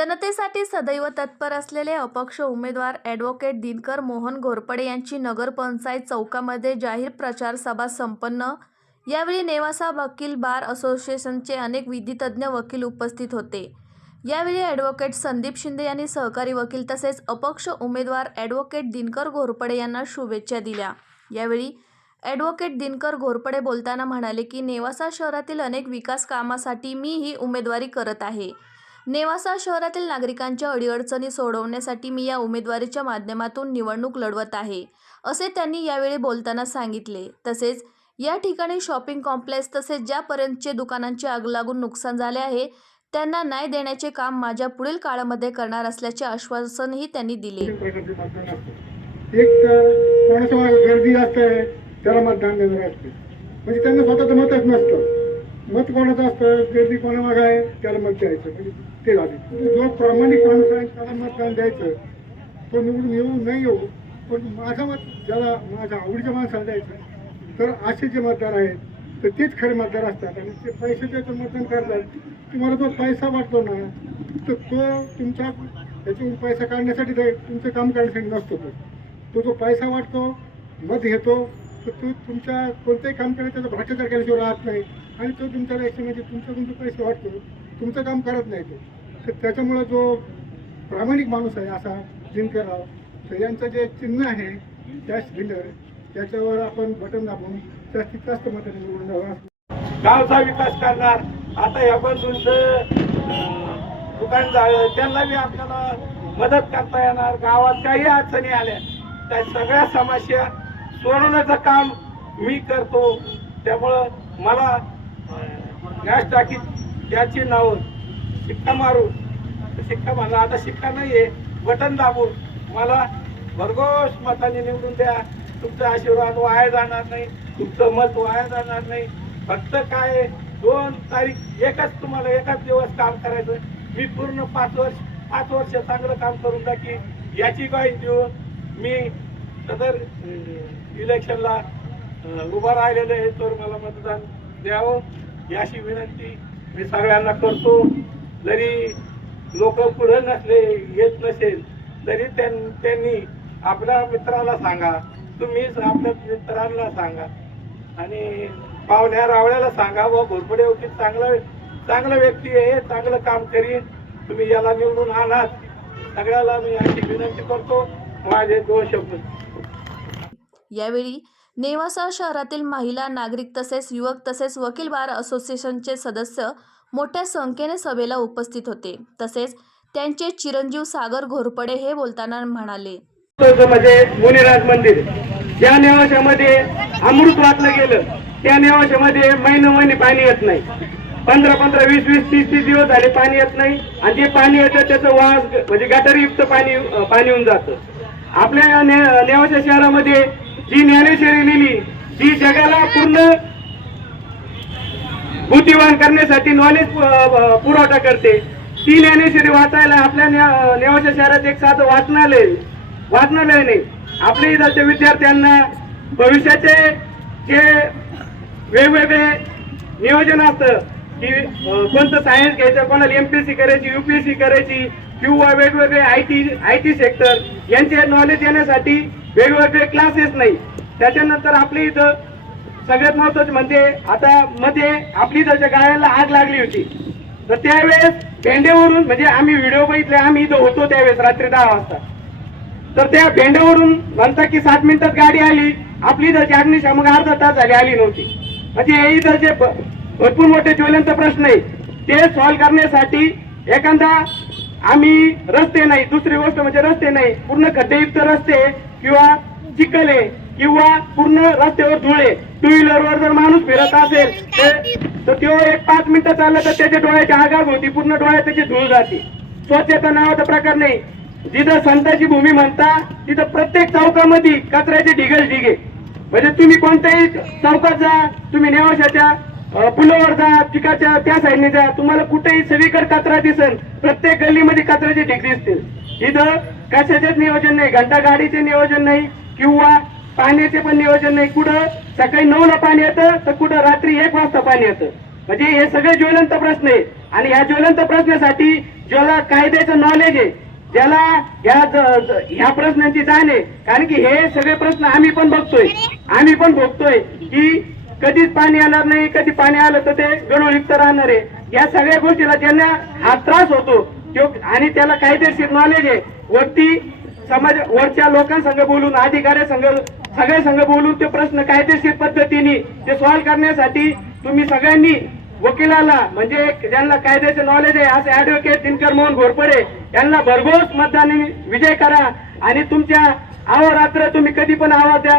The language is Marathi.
जनतेसाठी सदैव तत्पर असलेले अपक्ष उमेदवार ॲडव्होकेट दिनकर मोहन घोरपडे यांची नगरपंचायत चौकामध्ये जाहीर प्रचार सभा संपन्न। यावेळी नेवासा वकील बार असोसिएशनचे अनेक विधितज्ञ वकील उपस्थित होते। यावेळी ॲडव्होकेट संदीप शिंदे यांनी सहकारी वकील तसेच अपक्ष उमेदवार ॲडव्होकेट दिनकर घोरपडे यांना शुभेच्छा दिल्या। यावेळी ॲडव्होकेट दिनकर घोरपडे बोलताना म्हणाले की नेवासा शहरातील अनेक विकास कामासाठी मी ही उमेदवारी करत आहे। नेवासा शहरातील नागरिकांच्या अडीअडचणी सोडवण्यासाठी मी या उमेदवारीच्या माध्यमातून निवडणूक लढवत आहे, असे त्यांनी यावेळी बोलताना सांगितले। तसेच या ठिकाणी शॉपिंग कॉम्प्लेक्स तसेच ज्यापर्यंतचे दुकानांचे आग लागून नुकसान झाले आहे त्यांना न्याय देण्याचे काम माझ्या पुढील काळामध्ये करणार असल्याचे आश्वासनही त्यांनी दिले। एक कोणाच्या गर्दी असते त्याला मतदान देणार असते, म्हणजे त्यांना स्वतःचं मतच नसतं। मत कोणाचं असतं, गर्दी कोणा मागे आहे त्याला मत द्यायचं, म्हणजे ते झाले। जो प्रामाणिक माणूस आहे त्याला मतदान द्यायचं, तो निवडून येऊ नाही येऊ, पण माझं मत ज्याला माझ्या आवडीच्या माणसाला द्यायचं। तर असे जे मतदार आहेत तर तेच खरे मतदार असतात आणि ते पैशाचं मतदान करतात। तुम्हाला जो पैसा वाटतो ना तर तो तुमच्या त्याच्यातून पैसा काढण्यासाठी तुमचं काम करण्यासाठी नसतो। तो जो पैसा वाटतो मत घेतो तर तो तुमच्या कोणतेही काम करायचं त्याचा भ्रष्टाचार केल्याशिवाय राहत नाही आणि तो तुमच्या इलेक्शनमध्ये तुमचे पैसे वाटतो, तुमचं काम करत नाही तो। तर त्याच्यामुळं जो प्रामाणिक माणूस आहे असा दिनकरराव, तर यांचं जे चिन्ह आहे कॅश व्हीलर त्याच्यावर आपण बटन दाबून जास्तीत जास्त मतांनी निवडून द्यावा। गावचा विकास करणार। आता या बंधूंचं दुकान झालं त्यांना बी आपल्याला मदत करता येणार। गावात काही अडचणी आल्या त्या सगळ्या समस्या सोडवण्याचं काम मी करतो। त्यामुळं मला गॅस टाकीत याची नाव शिक्का मारू, शिक्का म्हणा आता शिक्का नाहीये, बटन दाबून मला भरघोस मताने निवडून द्या। तुमचा आशीर्वाद वाया जाणार नाही, तुमचं मत वाया जाणार नाही। फक्त काय 2 तारीख एकच तुम्हाला एकाच दिवस काम करायचं। मी पूर्ण 5 वर्ष चांगलं काम करून टाकी याची ग्वाही देऊन मी सदर इलेक्शनला उभा राहिलेले आहे, तर मला मतदान द्यावं याची विनंती मी सगळ्यांना करतो। जरी लोक पुढे नसले येत नसेल तरी त्यांनी आपल्या मित्राला सांगा, तुम्हीच आपल्या मित्रांना सांगा आणि पाहुण्या रावळ्याला सांगा व घोरपडे वकील चांगला व्यक्ती आहे, चांगलं काम करीन, तुम्ही याला निवडून आणा। सगळ्याला मी अशी विनंती करतो। माझे 2 शब्द। यावेळी नेवासा शहरातील महिला, नागरिक तसेच युवक तसेच वकील बार असोसिएशनचे सदस्य मोठ्या संख्येने सभेला उपस्थित होते। तसेच त्यांचे चिरंजीव सागर घोरपडे हे बोलताना म्हणाले, म्हणजे मुनिराज मंदिर ज्या नेवाशामध्ये अमृत वाटलं गेलं त्या नेवाशामध्ये महिने पाणी येत नाही। 15 20 30 दिवस झाले पाणी येत नाही आणि जे पाणी येतं त्याचं वास म्हणजे गटारयुक्त पाणी होऊन जातं। आपल्या नेवासा शहरामध्ये जी ज्ञानेश्वरी लिहिली जी जगाला पूर्ण बुद्धिवान करण्यासाठी नॉलेज पुरवठा करते, ती ज्ञानेश्वरी वाचायला आपल्या नेवासा शहरात एक साधं वाचनालय नाही। आपल्या इथच्या विद्यार्थ्यांना भविष्याचे जे वेगवेगळे नियोजन असतं की कोणतं सायन्स घ्यायचं, कोणाला MPSC करायची, UPSC करायची किंवा वेगवेगळे IT सेक्टर यांचे नॉलेज येण्यासाठी वेगवेगळे क्लासेस नाही। त्याच्यानंतर आपल्या इथं सगळ्यात महत्वाचं म्हणजे आता मध्ये आपली इथच्या गाड्याला आग लागली होती, तर त्यावेळेस भेंडेवरून म्हणजे आम्ही व्हिडिओ बघितले, आम्ही इथं होतो त्यावेळेस रात्री 10 वाजता, तर त्या भेंडेवरून म्हणता की 7 मिनिटात गाडी आली, आपली इथं अग्निशामक अर्धा तास झाली आली नव्हती। म्हणजे हे इथं जे भरपूर मोठे ज्वलंत प्रश्न आहे ते सॉल्व्ह करण्यासाठी एखादा आम्ही रस्ते नाही, दुसरी गोष्ट म्हणजे रस्ते नाही, पूर्ण खड्डेयुक्त रस्ते किंवा चिखल आहे किंवा पूर्ण रस्त्यावर धुळे, 2 व्हीलरवर जर माणूस फिरत असेल तर तो एक 5 मिनिटं चालला तर त्याच्या डोळ्याची आगाग होती, पूर्ण डोळ्यात त्याची धूळ जाते। स्वच्छता नावाचा प्रकार नाही। जिथं संतांची भूमी म्हणता तिथं प्रत्येक चौकामध्ये कचऱ्याचे ढिगे, म्हणजे तुम्ही कोणत्याही चौकात जा, तुम्ही नेवाशाच्या पुलावर जा, चिकाच्या त्या साईडने जा, तुम्हाला कुठेही सगळीकडे कचरा दिसेल, प्रत्येक गल्लीमध्ये कचऱ्याचे ढिग दिसतील। इथं कशाचेच नियोजन नाही, घंटा गाडीचे नियोजन नाही किंवा पाण्याचे पण नियोजन नाही। कुठं सकाळी 9ला पाणी येतं तर कुठं रात्री 1 वाजता पाणी येतं। म्हणजे हे सगळे ज्वलंत प्रश्न आहे। आणि ह्या ज्वलंत प्रश्नासाठी ज्याला कायद्याचं नॉलेज आहे, ज्याला ह्या प्रश्नांची जाण आहे, कारण की हे सगळे प्रश्न आम्ही पण बघतोय की कधीच पाणी येणार नाही, कधी पाणी आलं तर ते गढूळयुक्त राहणार आहे. या सगळ्या गोष्टीला ज्यांना हा त्रास होतो आणि त्याला कायदेशीर नॉलेज आहे, वरच्या लोकांसंग बोलून, अधिकाऱ्यासंग, सगळ्या संघ बोलून ते प्रश्न कायदेशीर पद्धतीने ते सॉल्व्ह करण्यासाठी तुम्ही सगळ्यांनी वकिलाला, म्हणजे ज्यांना कायद्याचे नॉलेज आहे असे ऍडव्होकेट दिनकर मोहन घोरपडे यांना भरघोस मतदानाने विजय करा आणि तुमच्या अहोरात्र तुम्ही कधी पण आवाज द्या.